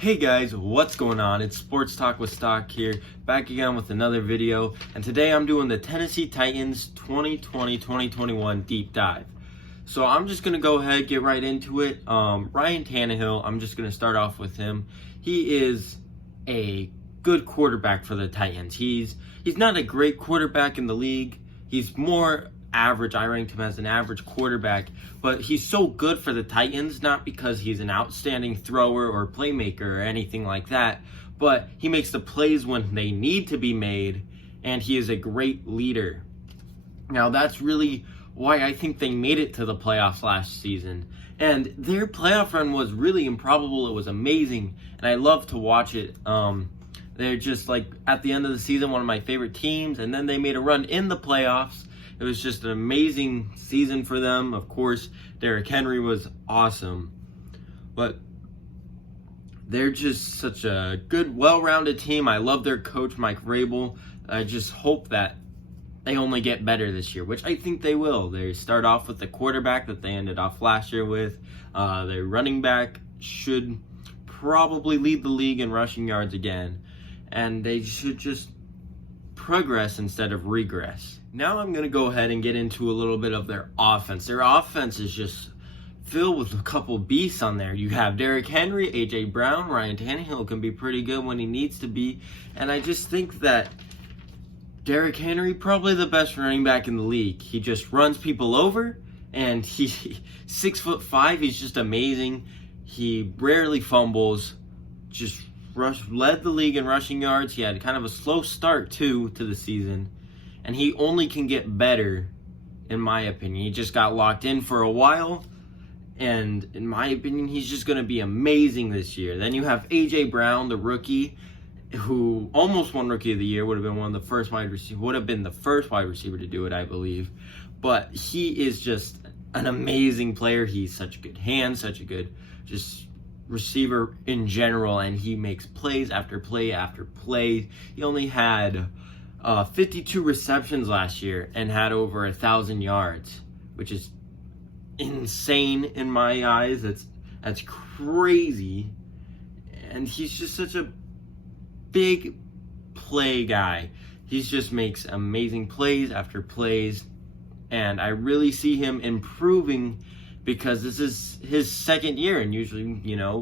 Hey guys, what's going on? It's Sports Talk with Stock here, back again with another video, and today I'm doing the Tennessee Titans 2020-2021 deep dive. So I'm just going to go ahead, get right into it. Ryan Tannehill, I'm just going to start off with him. He is a good quarterback for the Titans. He's not a great quarterback in the league. He's more average. I ranked him as an average quarterback, but he's so good for the Titans, not because he's an outstanding thrower or playmaker or anything like that, but he makes the plays when they need to be made, and he is a great leader. Now, that's really why I think they made it to the playoffs last season, and their playoff run was really improbable. It was amazing, and I love to watch it. They're just like, at the end of the season, one of my favorite teams, and then they made a run in the playoffs. It was just an amazing season for them. Of course, Derrick Henry was awesome. But they're just such a good, well-rounded team. I love their coach, Mike Vrabel. I just hope that they only get better this year, which I think they will. They start off with the quarterback that they ended off last year with. Their running back should probably lead the league in rushing yards again. And they should just progress instead of regress. Now I'm going to go ahead and get into a little bit of their offense. Their offense is just filled with a couple beasts on there. You have Derrick Henry, A.J. Brown, Ryan Tannehill can be pretty good when he needs to be. And I just think that Derrick Henry, probably the best running back in the league. He just runs people over, and he's 6'5". He's just amazing. He rarely fumbles, just led the league in rushing yards. He had kind of a slow start, too, to the season. And he only can get better, in my opinion. He just got locked in for a while. And in my opinion, he's just going to be amazing this year. Then you have A.J. Brown, the rookie, who almost won Rookie of the Year. Would have been the first wide receiver to do it, I believe. But he is just an amazing player. He's such good hands, such a good just receiver in general, and he makes plays after play after play. He only had 52 receptions last year and had over 1,000 yards, which is insane in my eyes. That's crazy, and he's just such a big play guy. He just makes amazing plays after plays, and I really see him improving because this is his second year, and usually,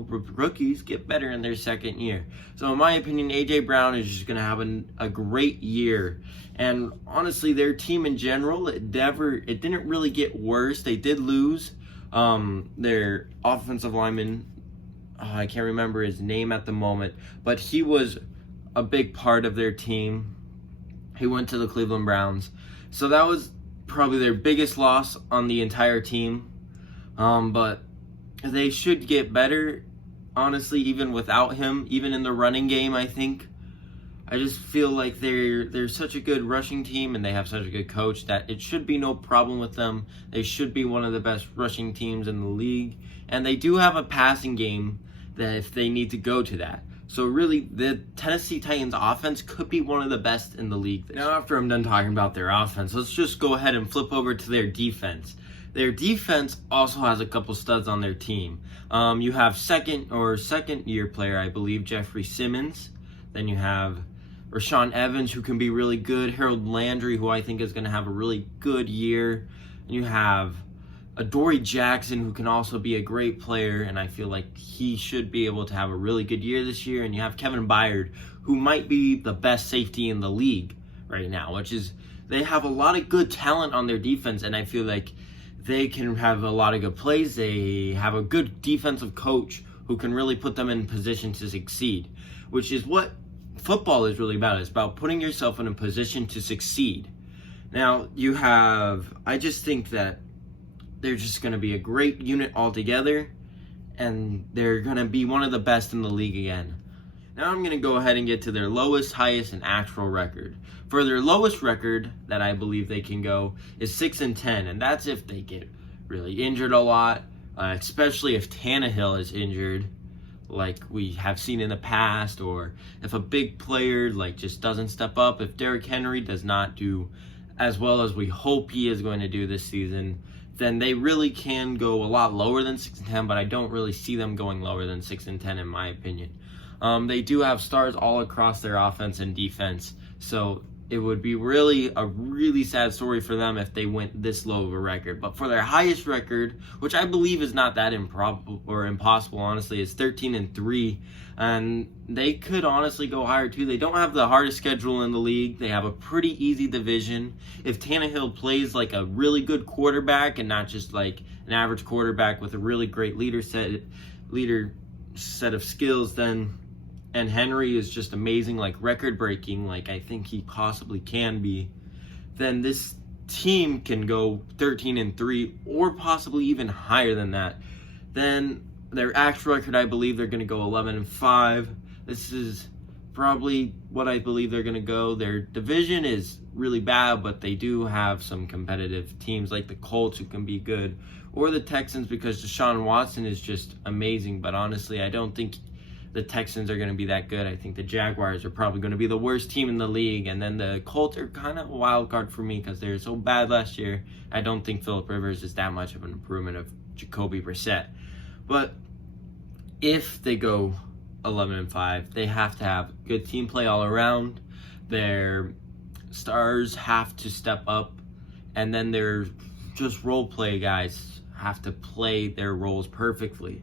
rookies get better in their second year. So in my opinion, A.J. Brown is just going to have a great year. And honestly, their team in general, it didn't really get worse. They did lose their offensive lineman. I can't remember his name at the moment, but he was a big part of their team. He went to the Cleveland Browns. So that was probably their biggest loss on the entire team. But they should get better, honestly, even without him, even in the running game, I think. I just feel like they're such a good rushing team, and they have such a good coach that it should be no problem with them. They should be one of the best rushing teams in the league, and they do have a passing game that if they need to go to that. So really, the Tennessee Titans offense could be one of the best in the league. Now, after I'm done talking about their offense, let's just go ahead and flip over to their defense. Their defense also has a couple studs on their team. You have second year player, I believe, Jeffrey Simmons. Then you have Rashaan Evans, who can be really good. Harold Landry, who I think is going to have a really good year. And you have Adoree Jackson, who can also be a great player, and I feel like he should be able to have a really good year this year. And you have Kevin Byard, who might be the best safety in the league right now, they have a lot of good talent on their defense, and I feel like they can have a lot of good plays. They have a good defensive coach who can really put them in position to succeed, which is what football is really about. It's about putting yourself in a position to succeed. Now, I just think that they're just going to be a great unit altogether, and they're going to be one of the best in the league again. Now I'm going to go ahead and get to their lowest, highest, and actual record. For their lowest record that I believe they can go is 6-10, and that's if they get really injured a lot, especially if Tannehill is injured, like we have seen in the past, or if a big player just doesn't step up. If Derrick Henry does not do as well as we hope he is going to do this season, then they really can go a lot lower than 6-10, but I don't really see them going lower than 6-10 in my opinion. They do have stars all across their offense and defense, so it would be a really sad story for them if they went this low of a record. But for their highest record, which I believe is not that improbable or impossible, honestly, is 13-3, and they could honestly go higher too. They don't have the hardest schedule in the league. They have a pretty easy division. If Tannehill plays like a really good quarterback and not just like an average quarterback with a really great leader set of skills, then and Henry is just amazing, like record-breaking, like I think he possibly can be, then this team can go 13-3 or possibly even higher than that. Then their actual record, I believe they're going to go 11-5. This is probably what I believe they're going to go. Their division is really bad, but they do have some competitive teams like the Colts who can be good, or the Texans because Deshaun Watson is just amazing. But honestly, I don't think the Texans are going to be that good. I think the Jaguars are probably going to be the worst team in the league. And then the Colts are kind of a wild card for me because they were so bad last year. I don't think Phillip Rivers is that much of an improvement of Jacoby Brissett. But if they go 11-5, they have to have good team play all around. Their stars have to step up. And then their just role play guys have to play their roles perfectly.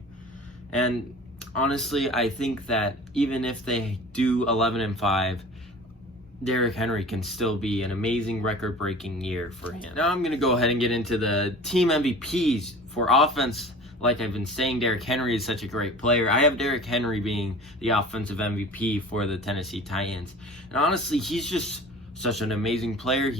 And honestly, I think that even if they do 11-5, Derrick Henry can still be an amazing record-breaking year for him. Now I'm going to go ahead and get into the team MVPs for offense. Like I've been saying, Derrick Henry is such a great player. I have Derrick Henry being the offensive MVP for the Tennessee Titans. And honestly, he's just such an amazing player.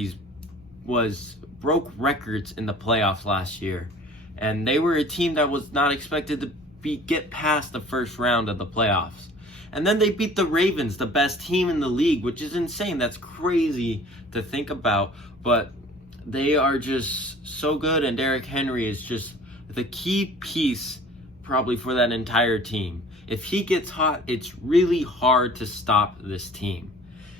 Broke records in the playoffs last year. And they were a team that was not expected to get past the first round of the playoffs. And then they beat the Ravens, the best team in the league, which is insane. That's crazy to think about. But they are just so good, and Derrick Henry is just the key piece probably for that entire team. If he gets hot, it's really hard to stop this team.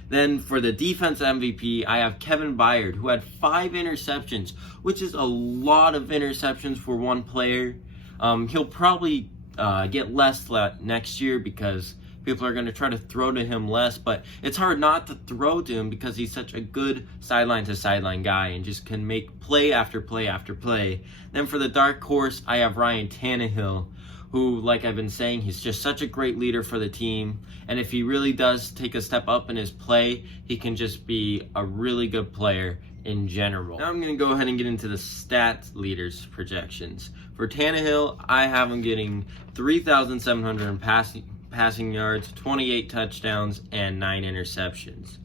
Then for the defense MVP, I have Kevin Byard, who had 5 interceptions, which is a lot of interceptions for one player. He'll probably get less next year because people are going to try to throw to him less, but it's hard not to throw to him because he's such a good sideline-to-sideline guy and just can make play after play after play. Then for the dark horse, I have Ryan Tannehill, who, like I've been saying, he's just such a great leader for the team, and if he really does take a step up in his play, he can just be a really good player in general. Now I'm going to go ahead and get into the stats leaders projections. For Tannehill, I have him getting 3,700 passing yards, 28 touchdowns, and 9 interceptions.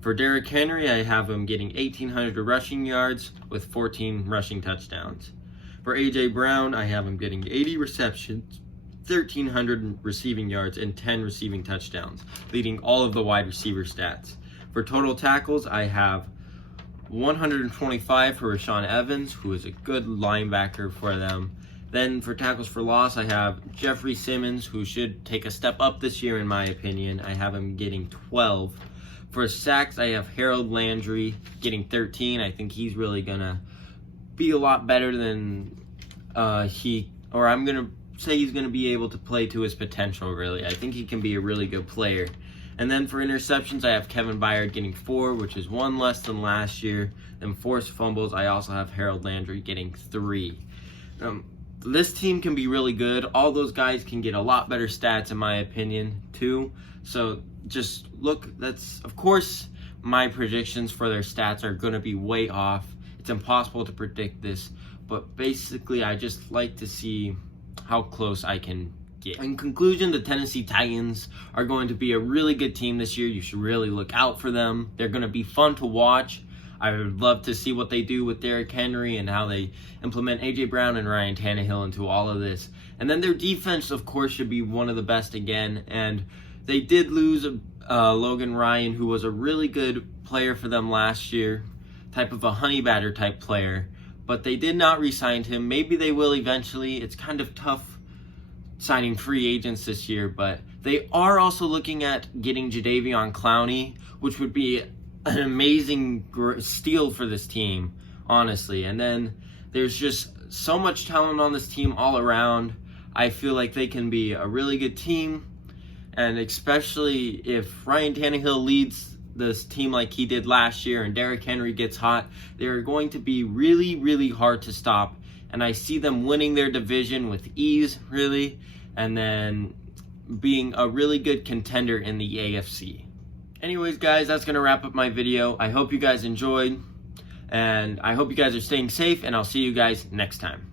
For Derrick Henry, I have him getting 1,800 rushing yards with 14 rushing touchdowns. For A.J. Brown, I have him getting 80 receptions, 1,300 receiving yards, and 10 receiving touchdowns, leading all of the wide receiver stats. For total tackles, I have 125 for Rashaan Evans, who is a good linebacker for them. Then for tackles for loss, I have Jeffrey Simmons, who should take a step up this year in my opinion. I have him getting 12. For sacks, I have Harold Landry getting 13. I think he's really going to be a lot better than I'm going to say he's going to be able to play to his potential, really. I think he can be a really good player. And then for interceptions, I have Kevin Byard getting 4, which is 1 less than last year. Then forced fumbles, I also have Harold Landry getting 3. This team can be really good. All those guys can get a lot better stats, in my opinion, too. So just look, of course, my predictions for their stats are going to be way off. It's impossible to predict this. But basically, I just like to see how close I can get. In conclusion, the Tennessee Titans are going to be a really good team this year. You should really look out for them. They're going to be fun to watch. I would love to see what they do with Derrick Henry and how they implement A.J. Brown and Ryan Tannehill into all of this. And then their defense, of course, should be one of the best again. And they did lose Logan Ryan, who was a really good player for them last year, type of a honey badger type player. But they did not re-sign him. Maybe they will eventually. It's kind of tough signing free agents this year, but they are also looking at getting Jadeveon Clowney, which would be an amazing steal for this team, honestly. And then There's just so much talent on this team all around. I feel like they can be a really good team, and especially if Ryan Tannehill leads this team like he did last year and Derrick Henry gets hot, they're going to be really, really hard to stop. And I see them winning their division with ease, really, and then being a really good contender in the AFC. Anyways, guys, that's going to wrap up my video. I hope you guys enjoyed, and I hope you guys are staying safe, and I'll see you guys next time.